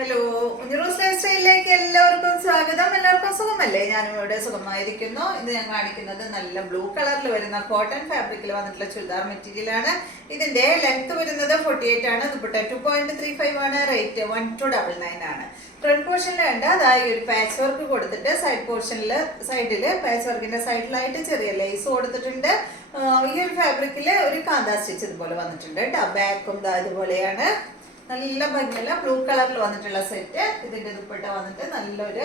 Hello, ഉഞ്ഞിറോസ് life സ്റ്റൈലിലേക്ക് എല്ലാവർക്കും സ്വാഗതം. എല്ലാവർക്കും സുഖമല്ലേ? ഞാനും ഇവിടെ സുഖമായിരിക്കുന്നു. ഇന്ന് ഞാൻ കാണിക്കുന്നത് നല്ല ബ്ലൂ കളറിൽ വരുന്ന കോട്ടൺ ഫാബ്രിക്കിൽ വന്നിട്ടുള്ള ചുരിദാർ മെറ്റീരിയൽ ആണ്. ഇതിന്റെ ലെങ്ത് വരുന്നത് 48 ആണ്. ദുപ്പട്ട 2.35 ആണ്. റേറ്റ് 1299 ആണ്. ഫ്രണ്ട് പോർഷനിൽ വേണ്ട അതായത് ഒരു പാച്ച് വർക്ക് കൊടുത്തിട്ട് സൈഡിൽ പാച്ച് വർക്കിന്റെ സൈഡിലായിട്ട് ചെറിയ ലേസ് കൊടുത്തിട്ടുണ്ട്. ഈ ഒരു ഫാബ്രിക്കില് ഒരു കാന്താ സ്റ്റിച്ച് ഇതുപോലെ വന്നിട്ടുണ്ട് കേട്ടോ. ബാക്കും ഇതുപോലെയാണ്. നല്ല ഭംഗിയുള്ള ബ്ലൂ കളറിൽ വന്നിട്ടുള്ള സെറ്റ്. ഇതിന്റെ ദുപ്പട്ട വന്നിട്ട് നല്ലൊരു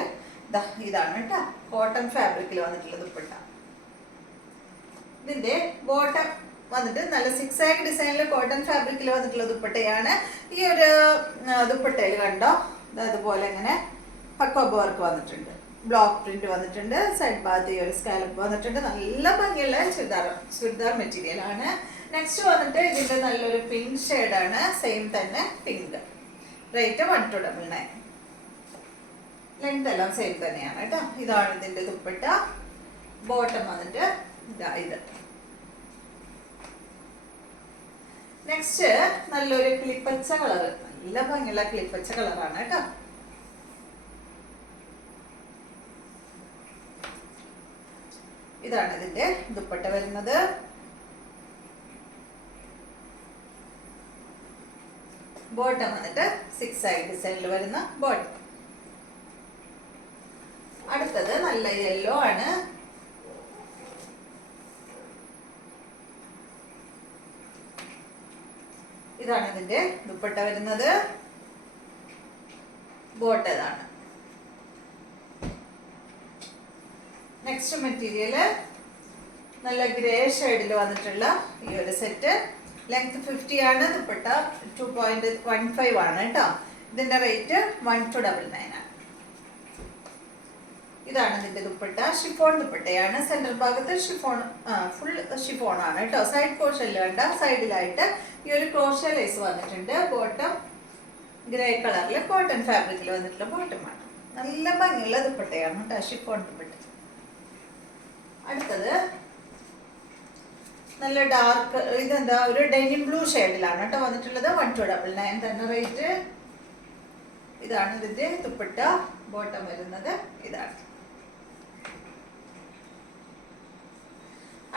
ഇതാണ് കേട്ടോ, കോട്ടൺ ഫാബ്രിക്കിൽ വന്നിട്ടുള്ള ദുപ്പട്ട. ഇതിന്റെ ബോട്ടം വന്നിട്ട് നല്ല സിക്സാഗ് ഡിസൈനിൽ കോട്ടൺ ഫാബ്രിക്കിൽ വന്നിട്ടുള്ള ദുപ്പട്ടയാണ്. ഈ ഒരു ദുപ്പട്ടയിൽ കണ്ടോ, അതുപോലെ ഇങ്ങനെ പക്കോബ് വർക്ക് വന്നിട്ടുണ്ട്, ബ്ലോക്ക് പ്രിന്റ് വന്നിട്ടുണ്ട്, സൈഡ് ഭാഗത്ത് ഈ ഒരു സ്കാലപ്പ് വന്നിട്ടുണ്ട്. നല്ല ഭംഗിയുള്ള ചുരിദാർ മെറ്റീരിയൽ ആണ്. നെക്സ്റ്റ് വന്നിട്ട് ഇതിന്റെ നല്ലൊരു പിങ്ക് ഷെയ്ഡാണ്, സെയിം തന്നെ പിങ്ക്. റേറ്റ് 1299. ലെങ്ത് എല്ലാം സെയിം തന്നെയാണ് കേട്ടോ. ഇതാണ് ഇതിന്റെ ദുപ്പട്ട. ബോട്ടം വന്നിട്ട് ഇത്. നെക്സ്റ്റ് നല്ലൊരു കിളിപ്പച്ച കളർ, നല്ല ഭംഗിയുള്ള കിളിപ്പച്ച കളറാണ് കേട്ടോ. ഇതാണ് ഇതിന്റെ ദുപ്പട്ട വരുന്നത്. ബോട്ടം വന്നിട്ട് സിക്സാഗ് ഡിസൈനിൽ വരുന്ന ബോട്ടം. അടുത്തത് നല്ല യെല്ലോ ആണ്. ഇതാണ് ഇതിന്റെ ദുപ്പട്ട വരുന്നത്. ബോട്ടം ഇതാണ്. നെക്സ്റ്റ് മെറ്റീരിയൽ നല്ല ഗ്രേ ഷെയ്ഡിൽ വന്നിട്ടുള്ള ഈ ഒരു സെറ്റ്. ലെങ്ത് 50 ആണ്. ദുപ്പട്ട 2.15 ആണ് കേട്ടോ. ഇതിന്റെ റേറ്റ് 1299 ആണ്. ഇതാണ് ഇതിന്റെ ദുപ്പട്ട. ഷിഫോൺ ദുപ്പട്ടയാണ്. സെന്റർ ഭാഗത്ത് ഫുൾ ഷിഫോൺ ആണ് കേട്ടോ. സൈഡ് പോർഷനിൽ വേണ്ട സൈഡിലായിട്ട് ഈ ഒരു ക്രോഷ്യ ലേസ് വന്നിട്ടുണ്ട്. ബോട്ടം ഗ്രേ കളറിൽ കോട്ടൺ ഫാബ്രിക്കിൽ വന്നിട്ടുള്ള ബോട്ടമാണ്. നല്ല ഭംഗിയുള്ള ദുപ്പട്ടയാണ് കേട്ടോ, ഷിഫോൺ ദുപ്പട്ട. അടുത്തത് നല്ല ഡാർക്ക്, ഇതെന്താ ഒരു ഡെനിം ബ്ലൂ ഷെയ്ഡിലാണ് കേട്ടോ വന്നിട്ടുള്ളത്. 1299 തന്നെ റേറ്റ്. ഇതാണ് ഇതിന്റെ ദുപ്പട്ട. ബോട്ടം വരുന്നത് ഇതാണ്.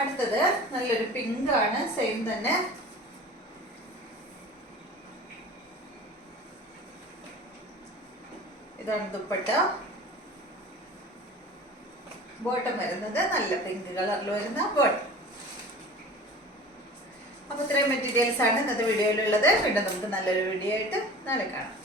അടുത്തത് നല്ലൊരു പിങ്ക് ആണ്, സെയിം തന്നെ. ഇതാണ് ദുപ്പട്ട. ബോട്ടം വരുന്നത് നല്ല പിങ്ക് കളറിൽ വരുന്ന ബോട്ടം. അപ്പൊ ഇത്രയും മെറ്റീരിയൽസ് ആണ് ഇന്നത്തെ വീഡിയോയിലുള്ളത്. വീണ്ടും നമുക്ക് നല്ലൊരു വീഡിയോ ആയിട്ട് നാളെ കാണാം.